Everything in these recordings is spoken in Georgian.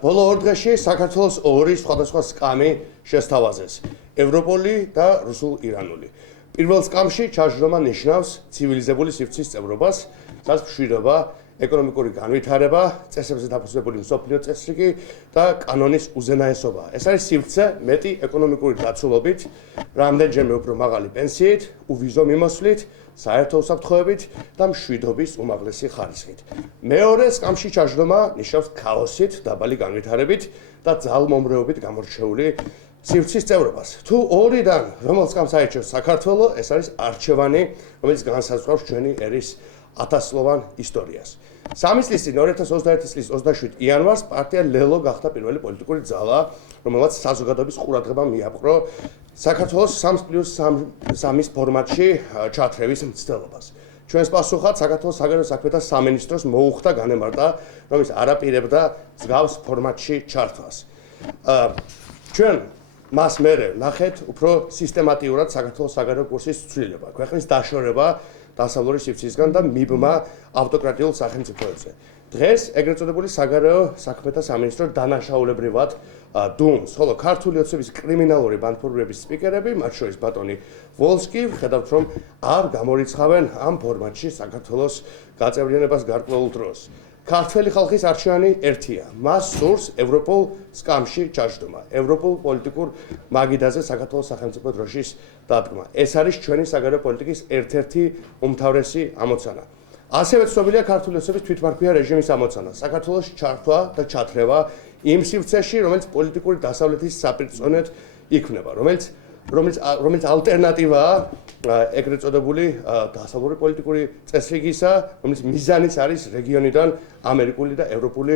ბოლო ორ დღეში საქართველოს ორი სხვადასხვა სკამი შესთავაზეს. ევროპული და რუსულ-ირანული. პირველ სკამში ჩაჟდომა ნიშნავს ცივილიზებული სივრცის წევრობას, სადაც მშვიდობა, ეკონომიკური განვითარება, წესებზე დაფუძნებული მსოფლიო წესრიგი და კანონის უზენაესობა. ეს არის სივრცე მეტი ეკონომიკური დაცულობით, რამდენჯერმე უფრო მაღალი პენსიით, უვიზო მიმოსვლით, საერთო უსაფრთხოებით და მშვიდობის უმაღლესი ხარისხით. მეორე სკამში ჩაჟდომა ნიშნავს ქაოსით, დაბალი განვითარებით და ძალმომრეობით გამორჩეული სივრცის წევრობას. თუ ორიდან რომელ სკამს აირჩევს საქართველო, ეს არის არჩევანი, რომელიც განსაზღვრავს ჩვენი ერის ათასწლოვან ისტორიას. 3 წლის წინ 2021 წლის 27 იანვარს პარტია ლელო გახდა პირველი პოლიტიკური ძალა, რომელმაც საზოგადოების ყურადღება მიაპყრო საქართველოს 3+3 ფორმატში ჩათრევის მცდელობას. ჩვენს პასუხად საქართველოს საგარეო საქმეთა სამინისტროს მოუხდა განემარტა, რომ ის არ აპირებდა მსგავს ფორმატში ჩართვას. ჩვენ მას მერე ნახეთ უფრო სისტემატიურად საქართველოს საგარეო კურსის ცვლილება, ქვეყნის დაშორება დასავლური სივრცისგან და მიბმა ავტოკრატიულ სახელმწიფოებზე. დღეს ეგრეთ წოდებული საგარეო საქმეთა სამინისტრო დანაშაულებრივად დუმს, ხოლო ქართული ოცნების კრიმინალური ბანდფორმირების სპიკერები, მათ შორის ბატონი ვოლსკი, ხედავთ რომ არ გამორიცხავენ ამ ფორმატში საქართველოს გაწევრიანებას გარკვეულ დროს. ქართველი ხალხის არჩევანი ერთია. მას სურს ევროპულ სკამში ჩაჟდომა, ევროპულ პოლიტიკურ მაგიდაზე საქართველოს სახელმწიფო დროშის დადგმა. ეს არის ჩვენი საგარეო პოლიტიკის ერთ-ერთი უმთავრესი ამოცანა. ასევე ცნობილია ქართული ოცნების თვითმარქვია რეჟიმის ამოცანა, საქართველოს ჩართვა და ჩათრევა იმ სივრცეში, რომელიც პოლიტიკური დასავლეთის საპირწონედ იქმნება, რომელიც ალტერნატივაა ეგრეთ წოდებული დასავლური პოლიტიკური წესრიგისა, რომელიც მიზანიც არის რეგიონიდან ამერიკული და ევროპული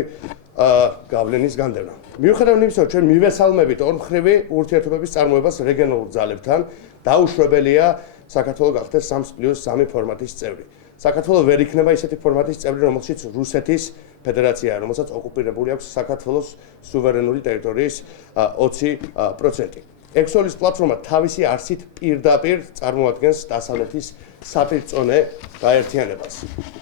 გავლენის განდევნა. მიუხედავად იმისა, რომ ჩვენ მივესალმებით ორმხრივი ურთიერთობების წარმოებას რეგიონულ ძალებთან, დაუშვებელია საქართველო გახდეს 3+3 ფორმატის წევრი. საქართველო ვერ იქნება ისეთი ფორმატის წევრი, რომელშიც რუსეთის ფედერაციაა, რომელსაც ოკუპირებული აქვს საქართველოს სუვერენული ტერიტორიის 20%. ექსოლის პლატფორმა თავისი არსით პირდაპირ წარმოადგენს დასავლეთის საპირწონე გაერთიანებას.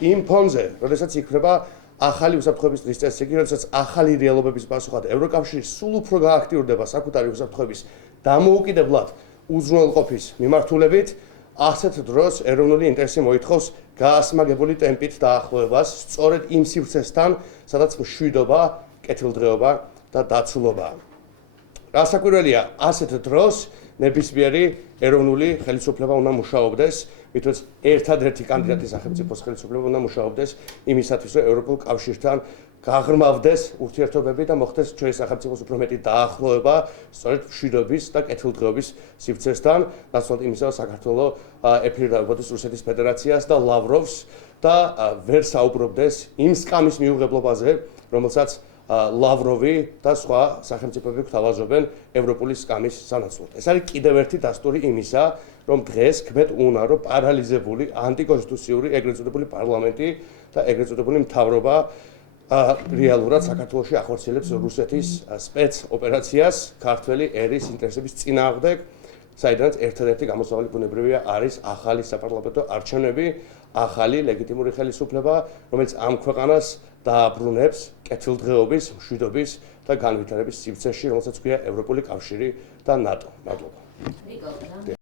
იმ ფონზე, როდესაც იქნება ახალი უსაფრთხოების დღის წესრიგი, როდესაც ახალი რეალობების პასუხად ევროკავშირი სულ უფრო გააქტიურდება საკუთარი უსაფრთხოების დამოუკიდებლად უზრუნველყოფის მიმართულებით, ასეთ დროს ეროვნული ინტერესი მოითხოვს გაასმაგებული ტემპით დაახლოებას სწორედ იმ სივრცესთან, სადაც მშვიდობა, კეთილდღეობა და დაცულობაა. რასაკვირველია, ასეთ დროს ნებისმიერი ეროვნული ხელისუფლება უნდა მუშაობდეს, მithაც ერთადერთი კანდიდატი სახელმწიფოს ხელისუფლება უნდა მუშაობდეს იმისათვის, რომ ევროპულ კავშირთან გაღრმავდეს ურთიერთობები და მოხდეს ჩვენი სახელმწიფოს უფრო მეტი დაახლოება სწორედ მშვიდობის და კეთილდღეობის სივრცესთან, ნაცვლად იმისა, რომ საქართველო ეფირებოდეს რუსეთის ფედერაციას და ლავროვს და ვერ საუბრობდეს იმ სკამის მიუღებლობაზე, რომელსაც ლავროვი და სხვა სახელმწიფოები გვთავაზობენ ევროპული სკამის სანაცვლოდ. ეს არის კიდევ ერთი დასტური იმისა, რომ დღეს ქმეთ უნდა, რომ პარალიზებული ანტიკონსტიტუციური ეგრეთ წოდებული პარლამენტი და ეგრეთ წოდებული მთავრობა რეალურად საქართველოში ახორციელებს რუსეთის სპეცოპერაციას ქართველი ერის ინტერესების წინააღმდეგ, საიდანაც ერთადერთი გამოსავალი ბუნებრივია არის ახალი საპარლამენტო არჩევნები, ახალი ლეგიტიმური ხელისუფლება, რომელიც ამ ქვეყანას დააბრუნებს კეთილდღეობის, მშვიდობის და განვითარების სივრცეში, რომელსაც ქვია ევროპული კავშირი და ნატო. მადლობა.